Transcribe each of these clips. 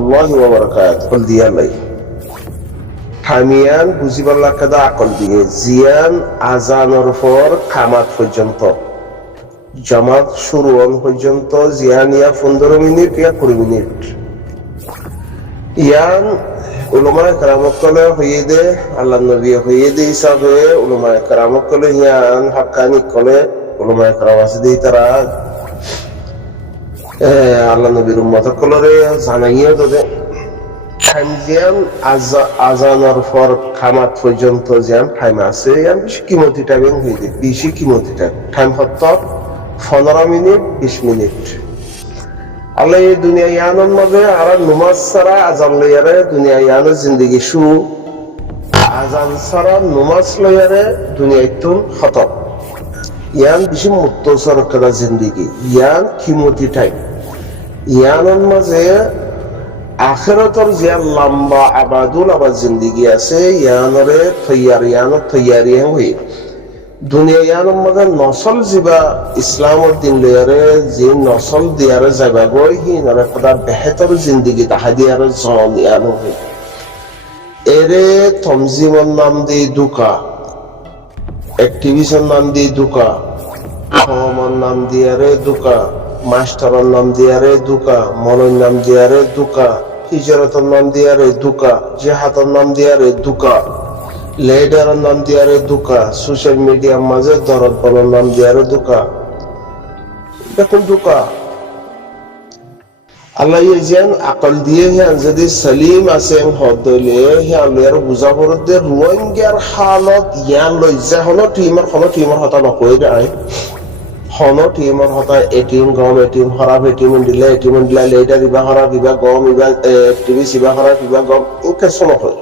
রহমতুল্লাহি ওয়া বারাকাতুহু কল দিয়া লাই থামিয়ান বুঝিবাল্লা কাদা আকল দিয়ে জিয়ান আজানের পর কামাত পর্যন্ত জামাত শুরু হন পর্যন্ত জিয়ান ইয়া 15 মিনিট ইয়া 20 মিনিট ইয়ান উলামায়ে কেরামত কলে হইয়ে দে আল্লাহ নবী হইয়ে দে হিসাবে উলামায়ে কেরামত কলে ইয়ান হাক্কানি কলে উলামায়ে কেরাম আছে দেই তারা আল্লাহ নবীর উম্মত কলরে জানাইয়া দে টাইম জিয়ান আজানের পর কামাত পর্যন্ত জিয়ান টাইম আছে ইয়ান বেশি কিমতি টাইম হইয়ে দে বেশি কিমতি টাইম হত 15 মিনিট 20 মিনিট আল্লাহ এই দুনিয়া ইয়ানোর মধ্যে আর নমাজ ছাড়া আজান লইয়ারে দুনিয়া ইয়ানোর জিন্দগি শু আজান ছাড়া নমাজ লইয়ারে দুনিয়া একটু খতম ইয়ান বেশি মুক্ত সরকার জিন্দগি ইয়ান কিমতি টাইম ইয়ানোর মাঝে আখিরাতর যে লম্বা আবাদুল আবাদ জিন্দগি আছে ইয়ানরে তৈয়ারি হই দুনিয়া ইয়ানোর মধ্যে নসল যিবা ইসলামর দিন লইয়ারে যে নসল দিয়ারে যাবা গই হি নরে খোদা বেহতর জিন্দগি তাহা দিয়ারে জন ইয়ানো হই এরে তমজিমর নাম দি দুকা অ্যাক্টিভিশন নাম দি দুকা কমর নাম দিয়ারে দুকা মাস্টারের নাম দিয়ারে দুকা মনের নাম দিয়ারে দুকা হিজরতের নাম দিয়ারে দুকা জিহাদের নাম দিয়ারে দুকা লেডারের নাম দিয়ারে দুকা সোশ্যাল মিডিয়ার মাঝে দরদ বলার নাম দিয়ারে দুকা দেখুন দুকা আল্লাহ যেন আকল দিয়ে হ্যাঁ যদি সলিম আছে হদলে হ্যাঁ লয়ার বুঝা করতে রোহিঙ্গার হালত ইয়ান লই যে হলো টিমের হতা নকই দেয় হনো টিমের হতা এটিএম গম এটিএম হরাব এটিএম দিলে লেডার দিবা হরাব দিবা গম দিবা অ্যাক্টিভিস্ট দিবা হরাব দিবা গম ওকে নকই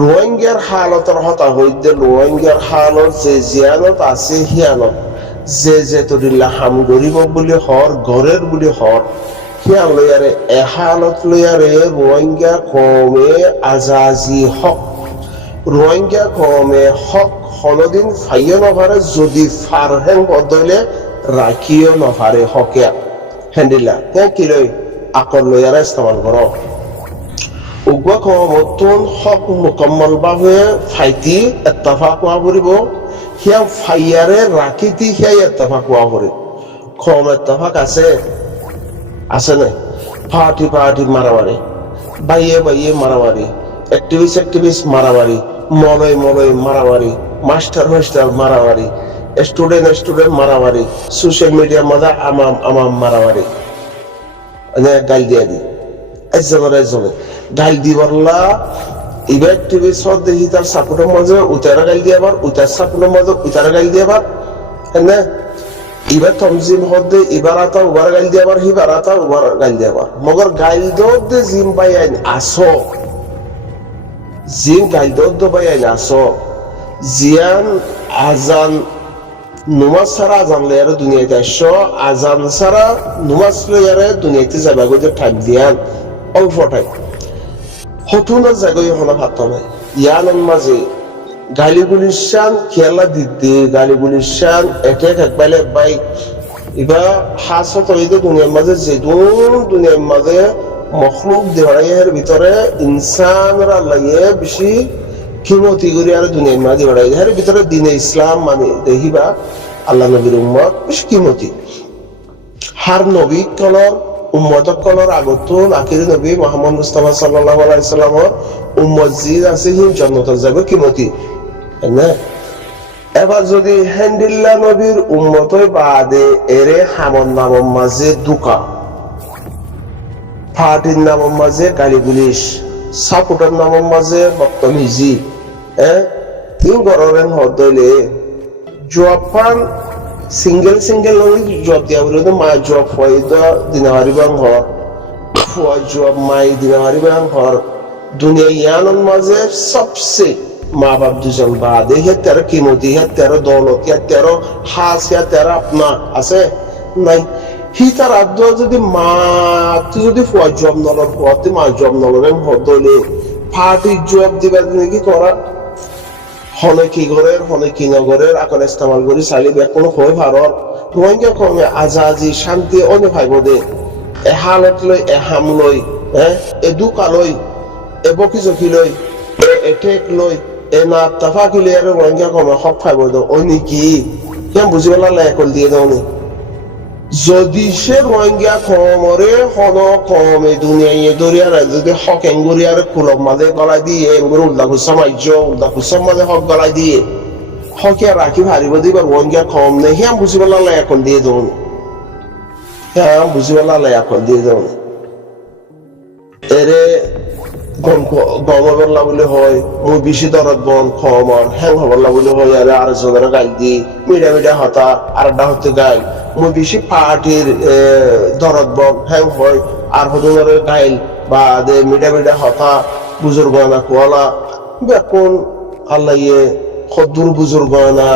রোহিঙ্গার হালতর হতা হইতে রোহিঙ্গার হালত যে জিয়ানত আছে হিয়ানত যে তরিল্লা হাম গরিব বুলি হর ঘরের বুলি হর হিয়ান লয়ারে এ হালত লয়ারে রোহিঙ্গা কমে আজাজি হক রোহিঙ্গা কমে হক হনদিন ফাইয় নভারে যদি ফারহেন বদলে রাখিও নভারে হকিয়া হেন্ডিলা হ্যাঁ কি লই আকল লয়ারে ইস্তেমাল করো উগ্র কমতন হক মুকম্মল ভাবে ফাইতি ইত্তেফাক হওয়া পড়িব হিয়া ফাইয়ারে রাখিতি হিয়া ইত্তেফাক হওয়া পড়ি কম ইত্তেফাক আছে না পার্টি মারামারি বাইয়ে মারামারি অ্যাক্টিভিস্ট মারামারি মলয় মারামারি মাস্টার মারামারি স্টুডেন্ট মারামারি সোশ্যাল মিডিয়ার মধ্যে আমাম মারামারি গাল দিয়া দি একজনে গাল দিবরলা ইবা অ্যাক্টিভিস্ট দেখি তার সাপোর্টের মাঝে উতারা গাল দিয়াবার উতার সাপোর্টের মাঝে উতারা গাল দিয়াবার হ্যাঁ ইবার তমজিম হদে ইবার আতা উবার গাল দিয়াবার হিবার আতা উবার গাল দিয়াবার মগর গাল দে জিম বাই আইন আসো জিম গাল দে বাই আইন আসো জিয়ান আজান নমাজ ছাড়া আজান লয়ারে দুনিয়াতে আসো আজান ছাড়া নমাজ লয়ারে দুনিয়াতে যাবা গো যে টাইম দিয়ান অল্প টাইম হতুনা জায়গায় হনা ভাত নাই ইয়ানোর মাঝে গালিগুলির শান খেলা দিতে গালিগুলির শান এটেক একবারে বাই ইবা হাসত হইতে দুনিয়ার মাঝে যে দুনিয়ার মাঝে মখলুক দেওয়ার ভিতরে ইনসানরা লাগে বেশি কিমতি করি আর দুনিয়ার মাঝে দেওয়ার এর ভিতরে দিনে ইসলাম মানে দেখিবা আল্লাহ নবীর উম্মত বেশি কিমতি হার নবী কলর উম্মত কলর আগত আখির নবী মুহাম্মদ মুস্তাফা সাল্লাল্লাহু আলাইহি সাল্লামর উম্মত জি আছে হি জান্নাতে যাবে কিমতি না এবার যদি হেন্ডিল্লা নবীর উম্মত বাদে এরে হামন নামর মাঝে দুকা পার্টির নামর মাঝে গালিগুলিশ সাপোর্টের নামর মাঝে বদতমিজি তিন গরেন হদলে জব পান সিঙ্গেল জব দিয়া বলে মা জব ফয়দা দিনারি বাং হর ফুয়া জব মাই দিনারি বাং হর দুনিয়া ইয়ানোর মাঝে সবসে মা বাপ দুজন বাদে হে তেরো কিমতি হে তেরো দৌলত হে তেরো হাস হে তেরো আপনা আছে নাই হি তার আব্দ যদি মা তুই যদি ফুয়া জব নলর ফুয়াতে মা জব নলরে হদলে পার্টি জব দিবা নাকি করা হনে কি ঘরের হনে কি নগরের আকল ইস্তেমাল করি চাইলে কোনো হয় ভারত রোহিঙ্গা কমে আজাজি শান্তি অনে ভাইব দে এ হালত লই এ হাম লই এ দুকা লই এ বকি জকি লই এ ঠেক লই এ না তাফা কিলে আর রোহিঙ্গা কমে হক ফাইব দাও ওই নাকি কেন বুঝি পেলা লেকল দিয়ে দাও নি যদি সে রোহিঙ্গা কমরে হন কমে দুনিয়া দরিয়ার যদি হক এঙ্গুরিয়ার কুলব মাঝে গলায় দিয়ে এঙ্গুর উল্দা খুসাম আইজ উল্দা খুসাম মাঝে হক গলায় দিয়ে হকে রাখি ভারিব দিবা রোহিঙ্গা কম নেই হ্যাঁ বুঝি পেলা লেকল দিয়ে দাও নি হ্যাঁ বুঝি পেলা লেকল দিয়ে দাও নি এরে গমবল্লা বলে হয় মই বেশি দরদ বন খমর হ্যাং হবল্লা বলে হয় আরে আরেকজনের গাইল দি মিডিয়া হতা আরেকটা হতে গাইল মই বেশি পার্টির দরদ বন হ্যাং হয় আর হদনের গাইল বা দে মিডিয়া হতা বুজুর্গ না কোয়ালা বেকুন আল্লাহ ইয়ে হদ্দুর বুজুর্গ না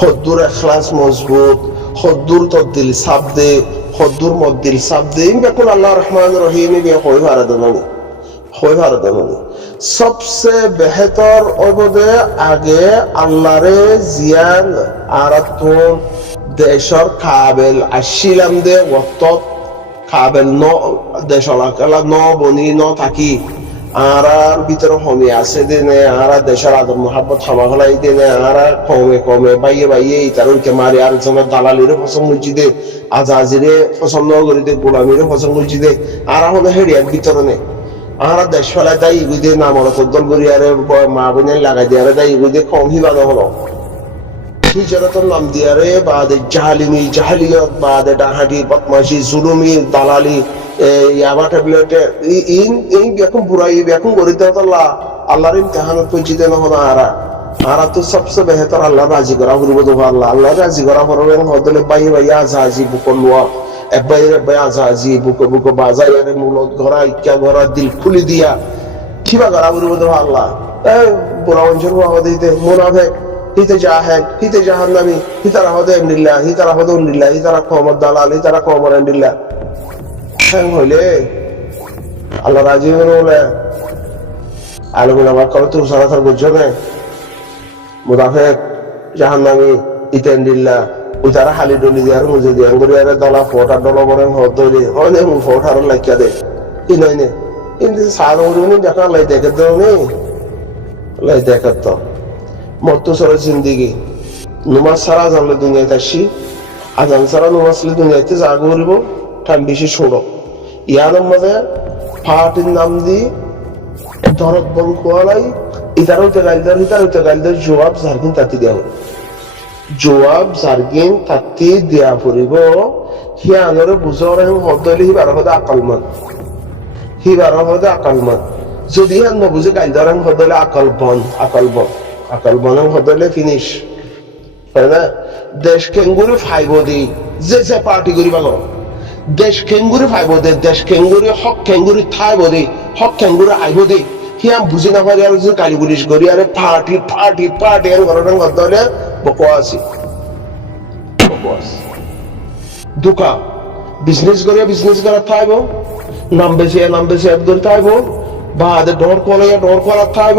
হদ্দুর এখলাস মজবুত হদ্দুর তদ্দিল সাবদে হদ্দুর মদ্দিল সাবদে বেকুন আল্লাহ রহমান রহিম বিয়া হই ভারতনানি सबसे बेहतर ओबदे आगे अल्लाहरे जियान आरातुन देशर काबेल आशिलाम दे वक्त काबेल न देशर आकला न बनी न थाकी आरार भीतर हमी आसे देने आरा देशर आदर मोहब्बत हमागलाई देने आरा कमे बाइये इतारो के मारे आर जमा दालालिरे फसंग मुजिदे आजाजिरे फसंग न गरिदे गोलामिरे फसंग मुजिदे आरा होने हेडिया भीतरने आरा देश फला दाई इगुदे नामर तद्दल गरियारे मा बने लागाय दियारे दाई इगुदे कम हिबानो हलो हिजरतन नाम दियारे बादे जाहालियत बादे डाहाडी बदमाशी जुलुमी दालाली याबा टैबलेटे इन बेकुम बुराई बेकुम गरिदे अल्लाह अल्लाहर इम्तिहान पहुंचिदे न होना आरा तो सबसे बेहतर अल्लाह राजी करा गुरुबदो अल्लाह राजी करा फरवेन होदले बाई आजाजी बुकलवा একবার আজাজি বুকে বাজারে মূলত ঘরা ইচ্ছা ঘরা দিল খুলি দিয়া কিবা করা বলবো আল্লাহ বুড়া অঞ্চল দিতে মুনাফেক হিতে জাহেদ হিতে জাহান্নামী হিতারা হদে নিল্লাহ হিতারা হদে নিল্লাহ হিতারা কমর দালাল হিতারা কমর নিল্লাহ হ্যাঁ হইলে আল্লাহ রাজি হলে আলমিন আমার কবে তুর সারাথার বুঝছো না মুনাফেক জাহান্নামী হিতে নিল্লাহ উতারা হালি ডলি দিয়ার মুজে দিয়ার গরিয়ারে দলা ফোটা ডলো বরেন হদলি হনে মু ফোটার লাইকা দে ইনাইনে ইনদি সাদরুনি দেখা লাই দেখে দাও নে লাই দেখে তো মতো সর জিন্দেগি নমাজ সারা জানলে দুনিয়াতে আসি আজান সারা নমাজলে দুনিয়াতে জাগ করিব টাইম বেশি ছোড়ো ইয়ার মধ্যে ফাটির নাম দি দরদ বন কোয়ালাই ইতারতে গাইদার জবাব জারকিন তাতি দেও জবাব জারগিন তাতি দেয়া পড়িব হিয়ানরে বুঝরে হদলি হিবার হদা আকলমান যদি হিয়ান নবুঝে গাইদারান হদলে আকলবন হদলে ফিনিশ তাই না দেশ কেঙ্গুরি ফাইব দি যে পার্টি করি বাগো দেশ কেঙ্গুরি ফাইব দে দেশ কেঙ্গুরি হক কেঙ্গুরি থাইব দি হক কেঙ্গুরি আইব দি হিয়ান বুঝি না পারি আর যে গালি পুলিশ করি আরে পার্টি আর ঘরন হদলে বকওয়াসি দুকা বিজনেস করা থাইব নাম বেশি একদম থাইব বাদে ডর কলা থাইব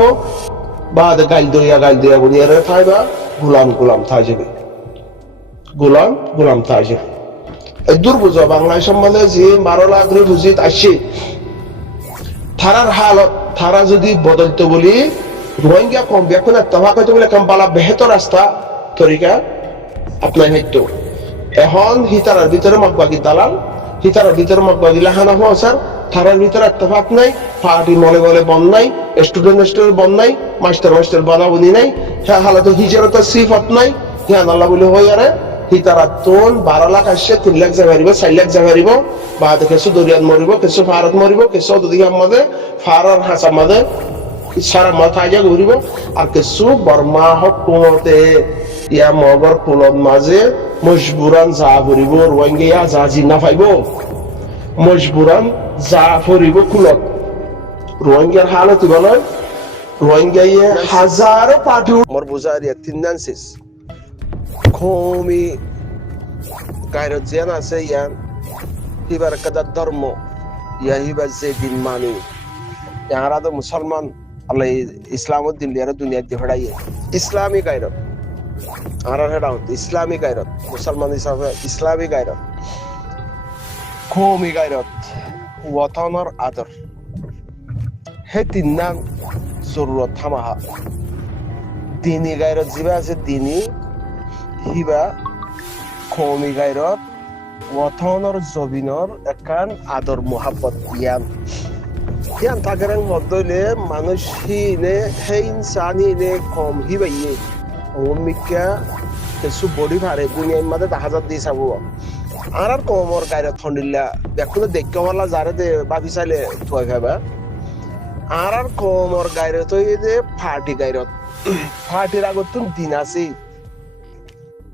বাদে গাইল দইয়া বনিয়ারে থাইবা গোলাম থাই যাবে গোলাম থাই যাবে এই দুর্বুঝ বাংলায় সম্বন্ধে যে 12 লাখ বুঝিত আসছে থারার হালত থারা যদি বদলতে বলি রোহিঙ্গা কম বেকুন তফা কইতে বলে কাম বালা বেহতর রাস্তা তরিকা আপনার হইতো এখন হিতারার ভিতরে মগবাগি দালাল হিতারার ভিতরে মগবাগি লাহানা হওয়া স্যার থারার ভিতরে ইত্তেফাক নাই পার্টি মলে বন নাই স্টুডেন্ট বন নাই মাস্টার বানাবনি নাই হ্যাঁ হালাতো হিজরতের সিফত নাই হ্যাঁ আল্লাহ বলে হই আরে হিতারা তোন 12 লাখ আসছে 3 লাখ জাগারিব 4 লাখ জাগারিব বাদ কিছু দরিয়ান মরিব কিছু ভারত মরিব কিছু দুদিকে আমাদের ফারার হাসা আমাদের সারা মাথা যা ঘুরিব আর কিছু বর্মা হকুমতে ইয়া মগর কুলত মাঝে মজবুরান যা ফুরিব রোহিঙ্গা জাজি না পাইব মজবুরান যা ফুরিব কুলত রোহিঙ্গার হালত বলে রোহিঙ্গা হাজারো পার্টি মোর বুঝার টেন্ডেন্সিস কমি গায়রত জিয়ান আছে ইয়ান হিবার কাদা ধর্ম ইয়া হিবার যে দিন মানি ইয়ারা তো মুসলমান আল্লাহ ইসলামউদ্দিন লিয়ার দুনিয়া দি ফড়াইয়ে ইসলামী গায়রত আর হেডাও ইসলামী গায়রত মুসলমান হিসাবে ইসলামী গায়রত কওমি গায়রত ওয়াতানার আদর হে তিন্নাং জরুরত থামাহা দিনী গায়রত যিবা আছে দিনী হিবা কৌমি গায়রত ওয়াথনর জবিনর একান আদর মোহাব্বত ইয়ান থাকেন হদলে মানুষ হিনে হে ইনসানি নে কম হিবাইয়ে অমিকা কিছু বডি ভারে দুনিয়ার মাঝে 10,000 দিয়ে চাবো আর কমর গায়রত থন্ডিল্লা দেখো দেখতে পারলা যারে দে ভাবি চাইলে তুই খাবা আর কমর গায়রত হয়ে যে ফাটি গায়রত ফাটির আগতুন দিন আছে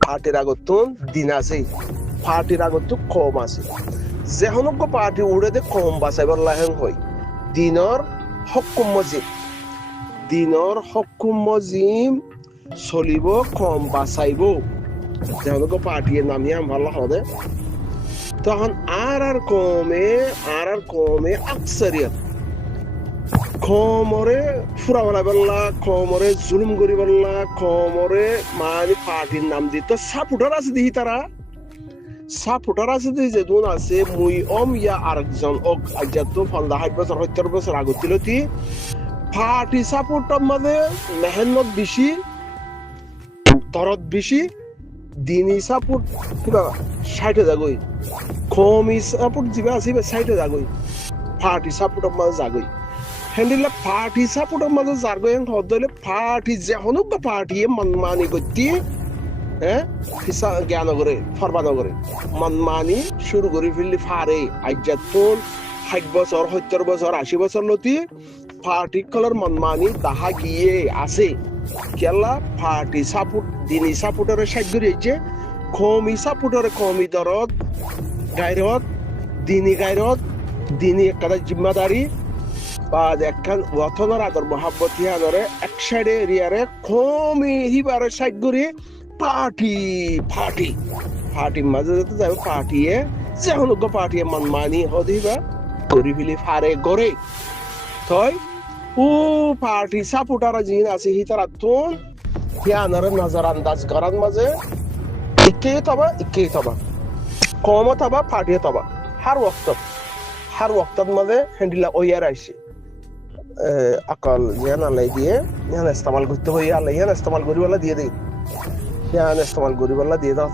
ফাটির আগতুন দিন আছে ফাটির আগত কম আছে যেহনক পার্টি উড়ে দে কম বাঁচাইবার লাহেন হয় দিনর হকুম মজিম চলিব কম বাঁচাইব যেহনক পার্টিয়ে নামিয়ে ভালো হবে তখন আর কমে আকসারিয়ত কমরে ফুরা বানাইবাল্লা কমরে জুলুম করিবাল্লা কমরে মানে পার্টির নাম দিত সাপোর্টার আছে দিহি তারা সাপোর্টার আছে দিহি যে দুন আছে মুই ইয়া আরেকজন আজ্জাতো 50-60 বছর আগত তিলতি পার্টি সাপোর্টার মাঝে মেহনত বেশি দরদ বেশি দিনী সাপোর্ট কিবা 60 জাগই কমি সাপোর্ট যিবা আছে 60 জাগই পার্টি সাপোর্টার মাঝে জাগই হেন্ডিলা পার্টি সাপোর্টার মাঝে জাগই হদলে পার্টি যেহনক পার্টিয়ে মানমানি করতে ফিসা জ্ঞান করে ফরবাদ করে মানমানি শুরু করে ফেললি ফারে আজ্জাতুল 60 বছর 70 বছর 80 বছর লতি পার্টি কলার মানমানি তাহা গিয়ে আছে কেলা পার্টি সাপোর্ট দিনী সাপোর্টারের সাইড ধরেছে কমি সাপোর্টারে কমি দরদ গায়রত দিনী একটা জিম্মাদারি বা একখান ওয়াথনের আদর মহাব্বত হিয়ানরে এক সাইডে এরিয়ারে কমি হিবারে সাইড করে পার্টি মাঝে যেতে যাবে পার্টিয়ে যেহন পার্টিয়ে মানমানি হদিবা করি ফেলি ফারে গড়ে থই ও পার্টি সাপোর্টার জিন আছে হি তারা তুন হিয়ানরে নজর আন্দাজ করার মাঝে ইকে তবা কম তবা পার্টিয়ে তবা হার ওয়াক্তত মাঝে হ্যান্ডিলা ওয়ার আইছে আকল ইয়ান আলাই দিয়ে ইয়ান ইস্তেমাল করতে হই আলাই ইয়ান ইস্তেমাল করিবালা দিয়ে দেই ইয়ান ইস্তেমাল করিবালা দিয়ে দাও